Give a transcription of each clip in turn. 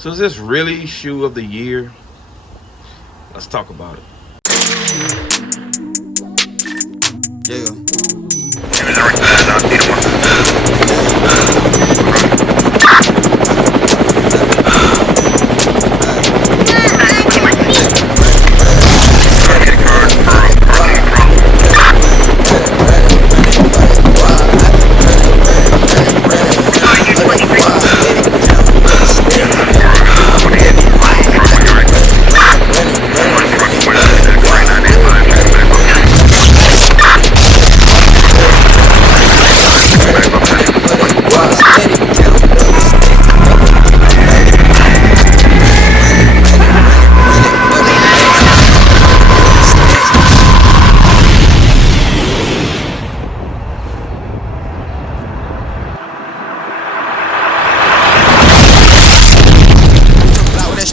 So is this really shoe of the year? Let's talk about it. Yeah.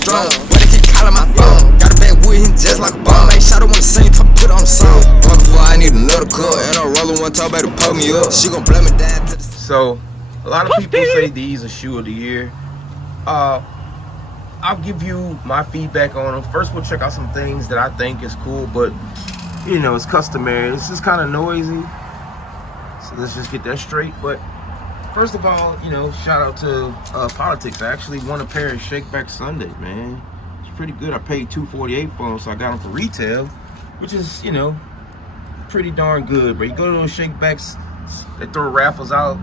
Where they keep calling my phone. Got a bad wood, he just like a bomb. Ain't shot her wanna sing, talk put on the song. Talking for I need another cup. And I'm rolling one talk about to pull me up. She gon' blame me down to the. So a lot of people say these are shoe of the year. I'll give you my feedback on them. First, we'll check out some things that I think is cool, but you know, it's customary. This is kind of noisy, so let's just get that straight. But first of all, you know, shout out to Politics. I actually won a pair of Shakeback Sundays, man. It's pretty good. I paid $248 for them, so I got them for retail, which is, you know, pretty darn good. But you go to those Shakebacks, they throw raffles out,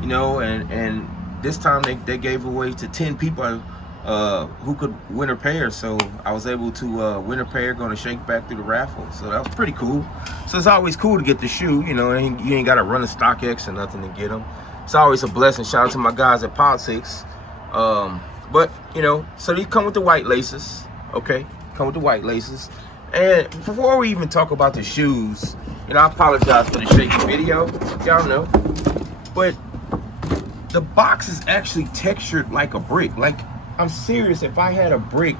you know, and this time they gave away to 10 people who could win a pair. So I was able to win a pair, going to Shakeback through the raffle. So that was pretty cool. So it's always cool to get the shoe, you know, and you ain't got to run a StockX or nothing to get them. It's always a blessing. Shout out to my guys at Politics. But, you know, so these come with the white laces, okay? Come with the white laces. And before we even talk about the shoes, you know, I apologize for the shaky video, y'all know. But the box is actually textured like a brick. Like, I'm serious, if I had a brick,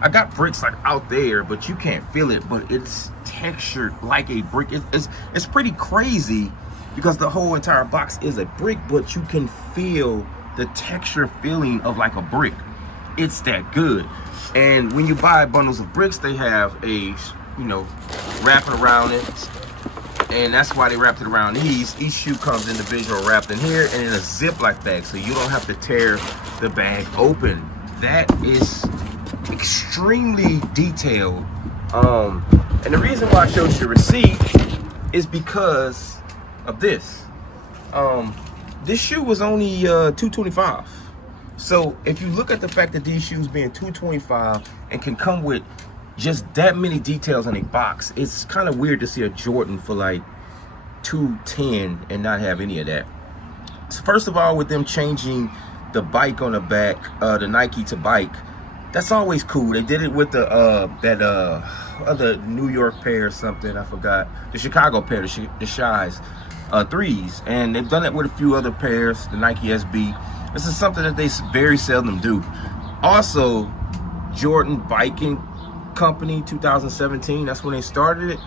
I got bricks like out there, but you can't feel it, but it's textured like a brick. It's pretty crazy, because the whole entire box is a brick, but you can feel the texture feeling of like a brick. It's that good. And when you buy bundles of bricks, they have a, you know, wrapping around it. And that's why they wrapped it around these. Each shoe comes individual wrapped in here and in a Ziploc bag, so you don't have to tear the bag open. That is extremely detailed. And the reason why I showed you the receipt is because of this. This shoe was only $225. So if you look at the fact that these shoes being $225 and can come with just that many details in a box, it's kind of weird to see a Jordan for like $210 and not have any of that. So first of all, with them changing the bike on the back, the Nike to bike, that's always cool. They did it with the other New York pair or something, I forgot, the Chicago pair, the Shies 3s, and they've done it with a few other pairs, the Nike SB. This is something that they very seldom do. Also, Jordan Biking Company 2017, that's when they started it.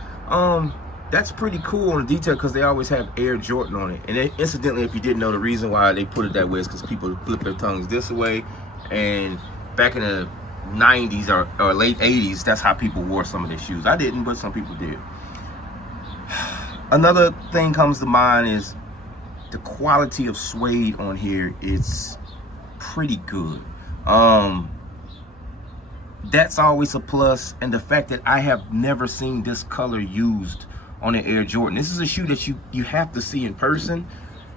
That's pretty cool on the detail, because they always have Air Jordan on it. And then, incidentally, if you didn't know, the reason why they put it that way is because people flip their tongues this way, and back in the 90s or late 80s, that's how people wore some of their shoes. I didn't, but some people did. Another thing comes to mind is the quality of suede on here is pretty good. That's always a plus, and the fact that I have never seen this color used on an Air Jordan. This is a shoe that you have to see in person.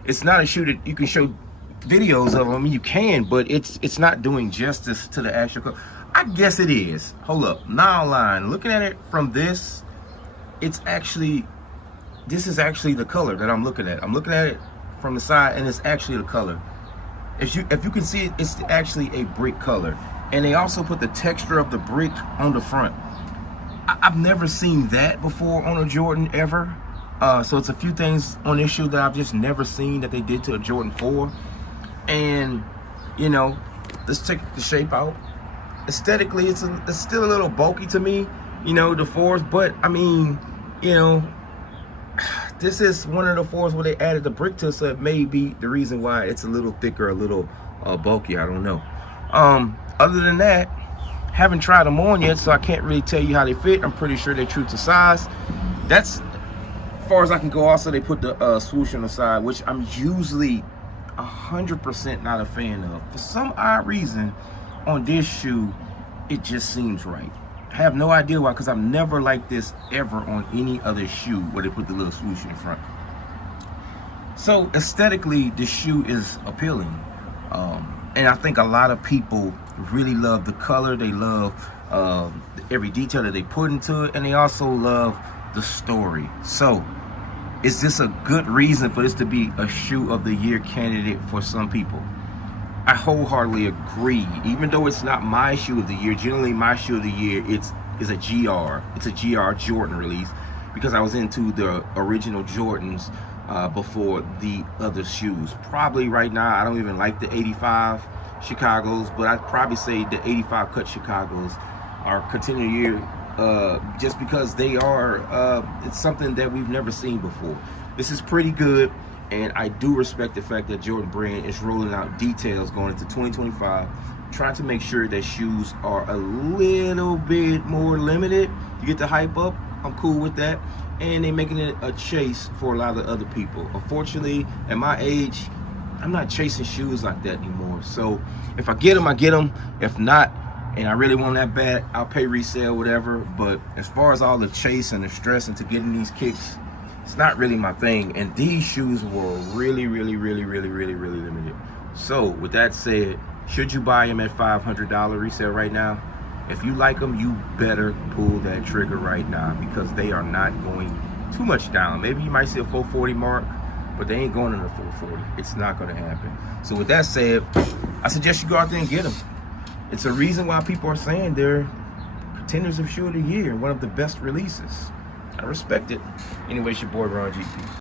It's not a shoe that you can show videos of. I mean, you can, but it's not doing justice to the actual color. I guess it is. Hold up, now online, looking at it from this, this is actually the color that I'm looking at. I'm looking at it from the side, and it's actually the color. If you can see it, it's actually a brick color. And they also put the texture of the brick on the front. I've never seen that before on a Jordan ever. So it's a few things on this shoe that I've just never seen that they did to a Jordan 4. And, you know, let's check the shape out. Aesthetically, it's still a little bulky to me, you know, the 4s. But, I mean, you know, this is one of the 4s where they added the brick to, so it may be the reason why it's a little thicker, a little bulky. I don't know. Other than that, haven't tried them on yet, so I can't really tell you how they fit. I'm pretty sure they're true to size. That's as far as I can go. Also, they put the swoosh on the side, which I'm usually 100% not a fan of. For some odd reason, on this shoe, it just seems right. I have no idea why, because I've never liked this ever on any other shoe where they put the little swoosh in front. So aesthetically, this shoe is appealing. And I think a lot of people really love the color. They love every detail that they put into it, and they also love the story. So is this a good reason for this to be a shoe of the year candidate for some people? I wholeheartedly agree. Even though it's not my shoe of the year, generally my shoe of the year is a GR. It's a GR Jordan release, because I was into the original Jordans before the other shoes. Probably right now I don't even like the 85 Chicago's, but I'd probably say the 85 cut Chicago's are continue year, just because they are it's something that we've never seen before. This is pretty good, and I do respect the fact that Jordan Brand is rolling out details going into 2025, trying to make sure that shoes are a little bit more limited to get the hype up. I'm cool with that. And they're making it a chase for a lot of other people. Unfortunately, at my age, I'm not chasing shoes like that anymore. So if I get them, I get them. If not, and I really want that bad, I'll pay resale, whatever. But as far as all the chase and the stress into getting these kicks, it's not really my thing. And these shoes were really limited. So with that said, should you buy them at $500 resale right now? If you like them, you better pull that trigger right now, because they are not going too much down. Maybe you might see a 440 mark, but they ain't going to the 440. It's not going to happen. So with that said, I suggest you go out there and get them. It's a reason why people are saying they're contenders of shoe of the year, one of the best releases. I respect it. Anyway, it's your boy Ron GP.